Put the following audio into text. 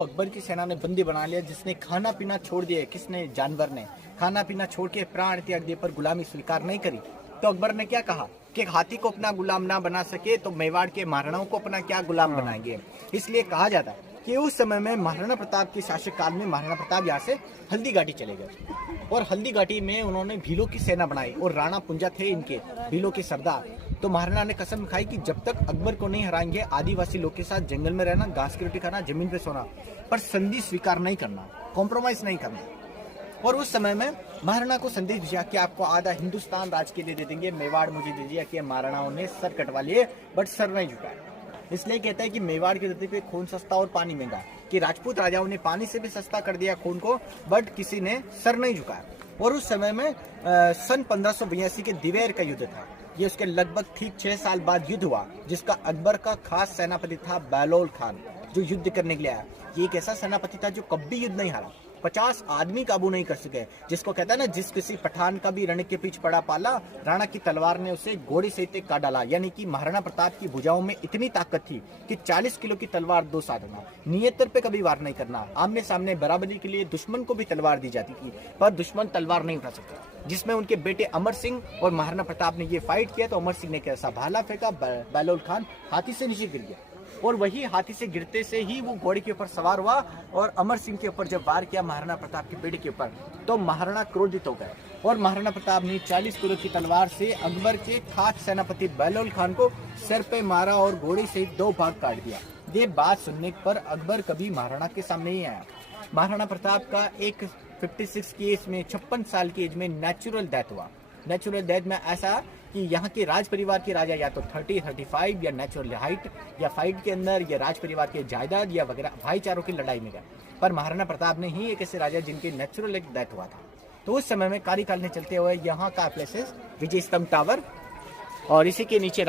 अकबर की सेना ने बंदी बना लिया, जिसने खाना पीना छोड़ दिया। किसने? जानवर ने खाना पीना छोड़ के प्राण त्याग दिए, पर गुलामी स्वीकार नहीं करी। तो अकबर ने क्या कहा कि हाथी को अपना गुलाम ना बना सके तो मेवाड़ के महाराणाओं को अपना क्या गुलाम बनाएंगे। इसलिए कहा जाता है कि उस समय में महाराणा प्रताप के शासक काल में महाराणा प्रताप यहाँ से हल्दी घाटी चले गए और हल्दी घाटी में उन्होंने भीलों की सेना बनाई और राणा पुंजा थे इनके भीलों के सरदार। तो महाराणा ने कसम खाई कि जब तक अकबर को नहीं हराएंगे आदिवासी लोग के साथ जंगल में रहना, घास की रोटी खाना, जमीन पे सोना, पर संधि स्वीकार नहीं करना, कॉम्प्रोमाइज नहीं करना। और उस समय में महाराणा को संदेश भेजा कि आपको आधा हिंदुस्तान राज के लिए दे देंगे, मेवाड़ मुझे दीजिए। कि महाराणाओं ने सर कटवा लिए बट सर नहीं झुकाया। इसलिए कहता है कि मेवाड़ की धरती पे खून सस्ता और पानी महंगा, कि राजपूत राजाओं ने पानी से भी सस्ता कर दिया खून को, बट किसी ने सर नहीं झुकाया। और उस समय में सन 1582 के दिवेर का युद्ध था। ये उसके लगभग ठीक 6 साल बाद युद्ध हुआ, जिसका अकबर का खास सेनापति था बहलोल खान, जो युद्ध करने के लिए आया। ये एक ऐसा सेनापति था जो कभी युद्ध नहीं हारा, 50 आदमी काबू नहीं कर सके। जिसको कहता है ना, जिस किसी पठान का भी रण के पीछे पड़ा पाला, राणा की तलवार ने उसे घोड़े सहित काट डाला। यानी कि महाराणा प्रताप की भुजाओं में इतनी ताकत थी कि 40 किलो की तलवार दो साधना, नियतर पे कभी वार नहीं करना, आमने सामने बराबरी के लिए दुश्मन को भी तलवार दी जाती थी, पर दुश्मन तलवार नहीं उठा सकता। जिसमें उनके बेटे अमर सिंह और महाराणा प्रताप ने ये फाइट किया, तो अमर सिंह ने कैसा भाला फेंका, बहलोल खान हाथी से नीचे गिर गया और वही हाथी से गिरते से ही वो घोड़े के ऊपर सवार हुआ और अमर सिंह के ऊपर जब वार किया महाराणा प्रताप के बेटे के ऊपर, तो महाराणा क्रोधित हो गए और महाराणा प्रताप ने 40 किलो की तलवार से अकबर के खास सेनापति बहलोल खान को सिर पे मारा और घोड़े से 2 भाग काट दिया। ये बात सुनने पर अकबर कभी महाराणा के सामने नहीं आया। महाराणा प्रताप का एक 56 की एज में, 56 साल की एज में नेचुरल डेथ हुआ। नेचुरल डेथ में ऐसा कि यहाँ के राज परिवार के राजा या तो 30-35 या नेचुरल हाइट या फाइट के अंदर या राज परिवार के जायदाद या वगैरह भाईचारों की लड़ाई में गए, पर महाराणा प्रताप ने ही एक ऐसे राजा जिनके नेचुरल एक डेथ हुआ था। तो उस समय में कार्यकाल में चलते हुए यहाँ का प्लेसेस विजय स्तंभ टावर और इसी के नीचे